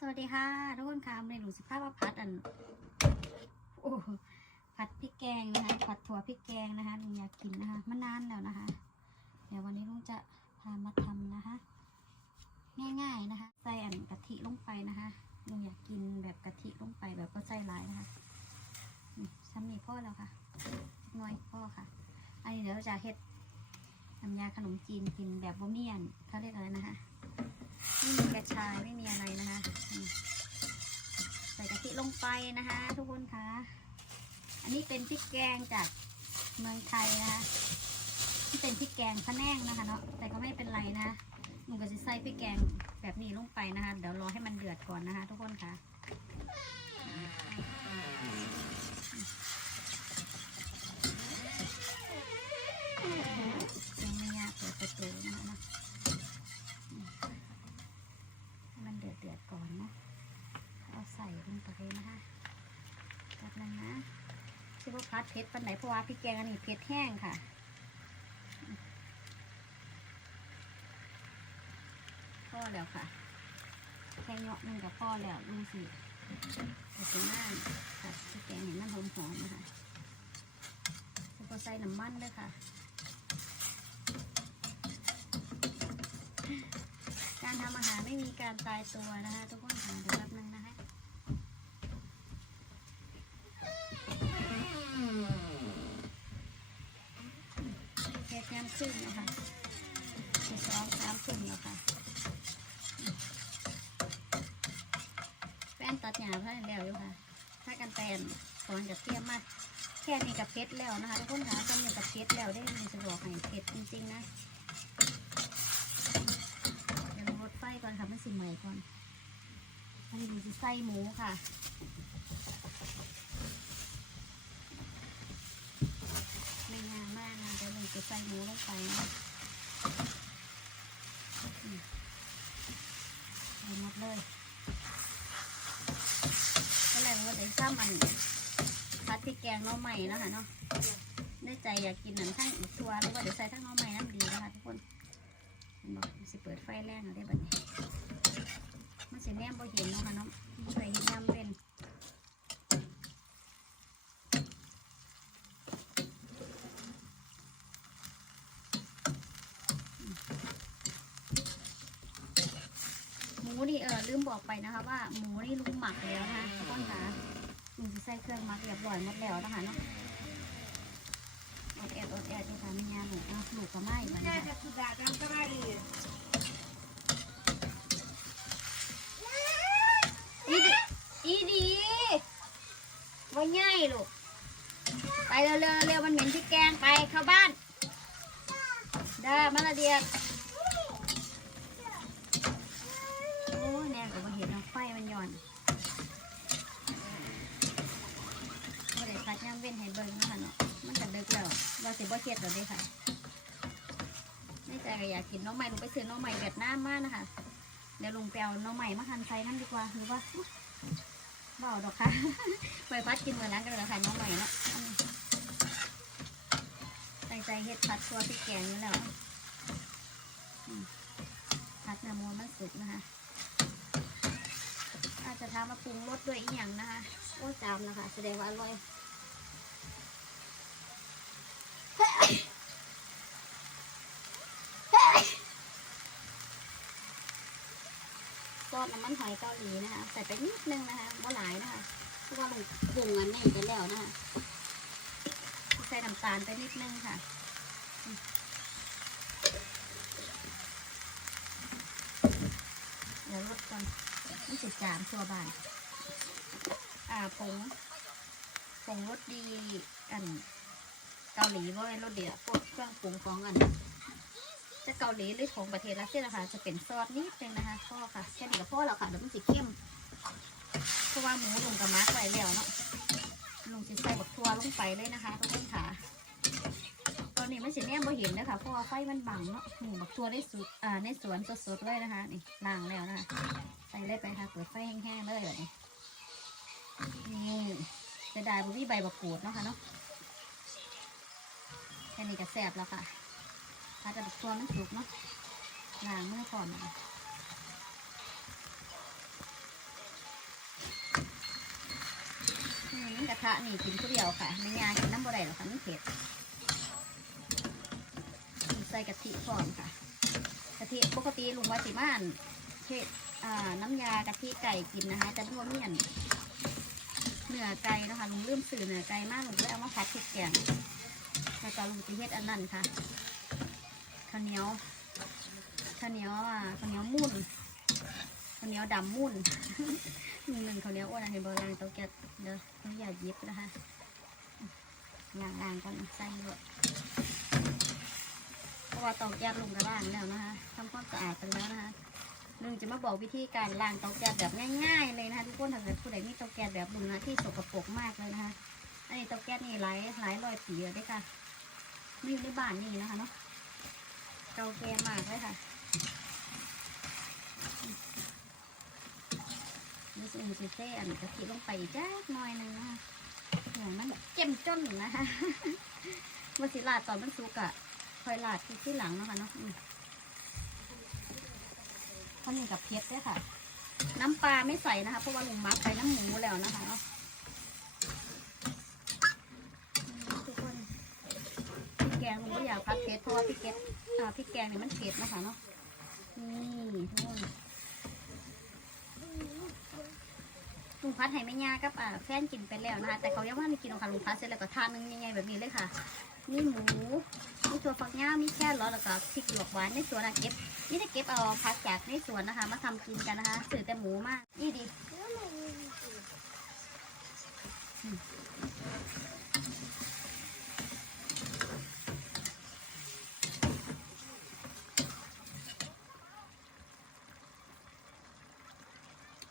สวัสดีค่ะทุกคนค่ะเมนูสิภาพว่าพัดอันโอ้ผัดพริกแกงนะคะผัดถั่วพริกแกงนะคะลุงอยากกินนะคะมานานแล้วนะคะ เดี๋ยววันนี้ลุงจะพามาทำนะคะ ง่ายๆนะคะใส่อันกะทิลงไปนะคะลุงอยากกินแบบกะทิลงไปแบบก็ใส่หลายนะคะนี่ซ้ำนี่พ่อแล้วค่ะหน้อยพ่อค่ะ อันนี้เดี๋ยวจะเฮ็ดน้ำยาขนมจีนกินแบบบะเมี่ยนเขาเรียกอะไรนะคะ ไม่มีกระชายไม่มีอะไรนะคะใส่กะทิลงไปนะคะ ทุกคนคะอันนี้เป็นพริกแกงจากเมืองไทยนะคะที่เป็นพริกแกงพะแนงนะคะเนาะแต่ก็ไม่เป็นไรนะหนูก็จะใส่พริกแกงแบบนี้ลงไปนะคะ เดี๋ยวรอให้มันเดือดก่อนนะคะ ทุกคนคะ่ะงไม่ยากเปิดประตูนะคะเนาะ ให้มันเดือดเดือดๆก่อนเนาะเอาใส่ลงไปนะคะแบบนั้นนะ ชื่อว่าพัดเผ็ดปันไหนเพราะว่าพริกแกงอันนี้เผ็ดแห้งค่ะพ่อแล้วค่ะแค่เหยาะนึ่งกับพ่อแล้วลุงสิแต่เป็นหน้าค่ะพริกแกงเห็นมันหอมๆนะคะแล้วก็ใส่น้ำมันด้วยค่ะการทำอาหารไม่มีการตายตัวนะคะ ทุกคนค่ะเดี๋ยวแป๊บนึงนะ คะเฮ็ดยำขึ้นนะคะสิบสองสามขึ้นแล้วค่ะแป้นตัดหยาบให้แล้วอยู่ค่ะ ถ้ากันแปนสอนกับเทียมมากแค่นี้กับเพชรแล้วนะคะทุกคนคะตอนนี้กับเพชรแล้วได้มีสะดวกให้เพชรจริงๆนะเดี๋ยวลงรถไฟก่อนค่ะมันสิใหม่ก่อนอันนี้ดูสิไส้หมูค่ะ ไม่งามมากนะเดี๋ยวใส่หมูลงไปนะใส่หมดเลยก็แรงว่าเดี๋ยวซ้ำอันพัดพริกแกงน้อใหม่นะคะเนาะได้ใจอยากกินหนังข้งอีกตัวแล้วก็เดี๋ยวใส่ทั้งน้อใหม่น้ำดีนะคะทุกคนบอกสิเปิดไฟแรงเอาได้บัดนี้มันสิแนมบ่เห็นเนาะค่ะเนาะบ่เคยเห็นยำเป็นห มูนี่เออลืมบอกไปนะคะ ว่าหมูนี่ลุงหมักแล้วนะคะทุกคนค่ะลุงจะใส่เครื่องมักเรียบร้อยหมดแล้วนะคะเนาะอดแอดอดแอดนี่ค่ะมีงานหนูเอาลูกก็ไม่บัดนี้ค่ะอีดีอีดีว่าง่ายลูกไปเร็วเร็วเร็วมันเหม็นพริกแกงไปเข้าบ้านได้มาละเดียดโอ้ยแน่ก็บ่เห็นเอาไฟมันหย่อนบ่ได้คัดย่ำเว้นให้เบิ่งเนาะค่ะเนาะ มันก็ดึกแล้วว่าสิบ่เครียดแล้วเด้ค่ะในใจก็อยากกินน้องใหม่หนูไปซื้อน้องใหม่เวียดนามมานะคะ เดี๋ยวลุงแปลวน้องใหม่มาหั่นใส่นั่นดีกว่าหรือว่าเบาดอกค่ะไปพัดกินเหมือนนั้นกันเลยค่ะน้องใหม่เนาะตั้งใจเฮ็ดพัดตัวพริกแกงนี่แล้วพัดน้ำมันมันสุกนะคะาจะทำมาปรุงรสด้วยอีกอย่างนะคะโอ้จามนะคะแสดงว่าอร่อยซอสน้ำมันหอยเกาหลีนะคะใส่ไปนิดนึงนะคะบ่หลายนะคะเพราะว่ามันปรุงอันนี้ไปแล้วนะคะใส่น้ำตาลไปนิดนึงค่ะเดี๋ยวลดก่อน มันจะจามตัวบาน อ่าผงผงรสดี อัน เกาหลีว่าเป็นรสเดียวพวกเครื่องปรุงของอัน จะเกาหลีหรือของประเทศรัสเซียนะคะจะเป็นซอสนิดนึงนะคะพ่อค่ะแค่นี้กับพ่อแล้วค่ะเดี๋ยวมันจะเข้มเพราะว่าหมูลงกับมาร์กไว้แล้วเนาะลงจะใส่บักทัวลงไปเลยนะคะทุกคนค่ะ ตอนนี้มันสิแน่บ่เห็นนะคะเพราะว่าไฟมันบังเนาะหมูบักตัวได้สุดอ่าในสวนสดๆเลยนะคะนี่ล้างแล้วนะใส่เลยไปค่ะเปิดไฟแห้งๆเลยแบบนี้นี่จะได้บุบี้ใบบักูดเนาะค่ะเนาะแค่นี้ก็แซบแล้วค่ะถ้าจะบักตัวมันสุกเนาะล้างมือก่อนนะกระทะนี่กินผู้เดียวค่ะไม่ยากกินน้ำบ่ได้หรอกค่ะมันเผ็ด ใส่กะทิพร้อมค่ะกะทิปกติลุงว่าสิมานเฮ็ดน้ำยากะทิไก่กินนะคะจะรวมเมียนเนื้อไก่นะคะลุงลืมสื่อเนื้อไก่มากลุงเลยเอามาผัดพริกแกงแล้วก็ลุงจะเฮ็ดอันนั้นค่ะข้าวเหนียวข้าวเหนียวอ่าข้าวเหนียวมุ่นข้าวเหนียวดำมุ่นหนึ่งหนึ่งข้าวเหนียวอ้วนอะเห็นโบราณเตาแก๊สเดี๋ยวต้องอย่ายิบนะคะล้างๆกันใส่เลย ราะว่าเตาแก๊สลงกระล่างแล้วนะคะทำความสะอาดกันแล้วนะคะลุงจะมาบอกวิธีการล้างเตาแก๊สแบบง่ายๆเลยนะคะทุกคนถ้าเกิดผู้ใดมีเตาแก๊สแบบลุงนะที่สกปรกมากเลยนะคะอันนี้เตาแก๊สนี่หลายหลายร้อยปีแล้วด้วยค่ะไมีอยู่ในบ้านนี่นะคะเนาะเก่าแก่มากเลยค่ะนี่สิสิเต้อันกะทิลงไปจักหน่อยหนึงนะคะอย่างมันเจ้มจนนะคะเมื่อสิลาตอนมันสุกอะ คอยลาดที่ที่หลังเนาะคะเนาะข้าวเหนียวกับเพชรด้วยค่ะ น้ำปลาไม่ใส่นะคะ เพราะว่าลุงมักไปน้ำหมูแล้วนะคะเนาะทุกคนพริกแกงลุงก็อยากพัดเพชรเพราะว่าพริกเกงอ่าพริกแกงเนี่ยมันเผ็ดนะคะเนาะ นี่ทุกคนลุงพัดให้แม่ย่ากับอ่าแฟนกินไปแล้วนะคะแต่เขายังว่าไม่กินหรอกค่ะลุงพัดเสร็จแล้วก็ทานนึงยังไงแบบนี้เลยค่ะ มีหมู มีถั่วฝักยาวมีแค่รอนแล้วก็พริกหยวกหวานในสวนนะเก็บนี่จะเก็บเอาพักจากในสวนนะคะ มาทำกินกันนะคะสื่อแต่หมูมาก นี่ดี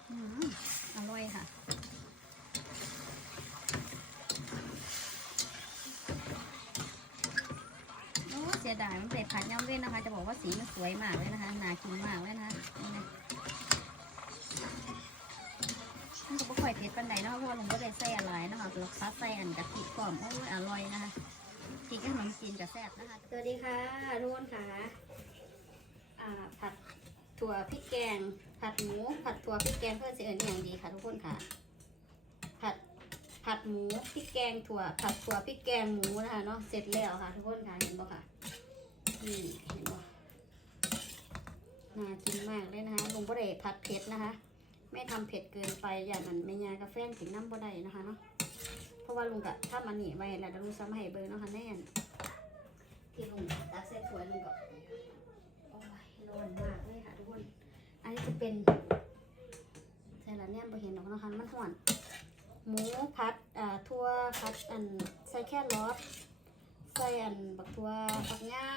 อืมอร่อยค่ะ โอ้เสียดายมันเผ็ดผัดย่ำเว้นนะคะ จะบอกว่าสีมันสวยมากเลยนะคะน่ากินมากเลยนะคะนี่นะมันก็ไม่ค่อยเผ็ดปันไหนเนาะเพราะลุงก็ได้ใส่อะไรนะคะเราคัดใส่อันกะทิก่อนโอ้ยอร่อยนะคะกินกับขนมจีนกับแซ่บนะคะ สวัสดีค่ะทุกคนค่ะผัดถั่วพริกแกง ผัดหมู ผัดถั่วพริกแกงเพื่อเสียเอิญอย่างดีค่ะทุกคนค่ะ ผัดผัดหมูพริกแกงถั่ว ผัดถั่วพริกแกงหมูนะคะเนาะเสร็จแล้วค่ะ ทุกคนค่ะเห็นบ่ค่ะ นี่เห็นบ่น่ากินมากเลยนะคะลุงบ่ได้ผัดเผ็ดนะคะ ไม่ทำเผ็ดเกินไปอย่างนั้นไม่ยากาแฟนถึงน้ำบ่ได้นะคะเนาะเพราะว่าลุงกะถ้ามันหนีไว้แล้วลุงซ้ำให้เบอร์เนาะค่ะแน่นที่ลุงตักใส่ถ้วยลุงก็โอ้ยร้อนมากเลยค่ะทุกคนอันนี้จะเป็นใส่ละเนี่ยบ่เห็นหรอกนะคะมันห่อนหมูพัดอ่าทั่วพัดอันใส่แค่รอส ใส่อันบักทั่วบักเงา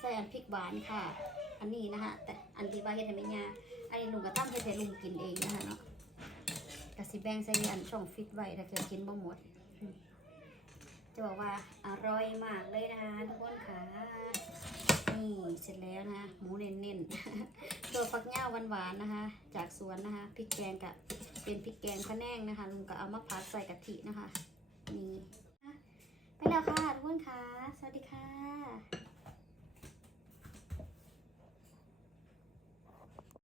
ใส่อันพริกหวานค่ะ อันนี้นะคะแต่อันที่ว่าเฮ็ดให้แม่ย่าอันนี้ลุงก็ตั้มเฮ็ดให้ลุงกินเองนะคะเนาะกะสิแบ่งใส่อันช่องฟิตไว้ถ้าเกิดกินบ่หมด จะบอกว่าอร่อยมากเลยนะคะทุกคนค่ะนี่เสร็จแล้วนะคะหมูเน้นๆตัวฟักเงาวหวานๆนะคะ จากสวนนะคะพริกแกงกับเป็นพริกแกงพะแนงนะคะลุงก็เอามาพัดใส่กะทินะคะนี่ ไปแล้วค่ะทุกคนค่ะ สวัสดีค่ะ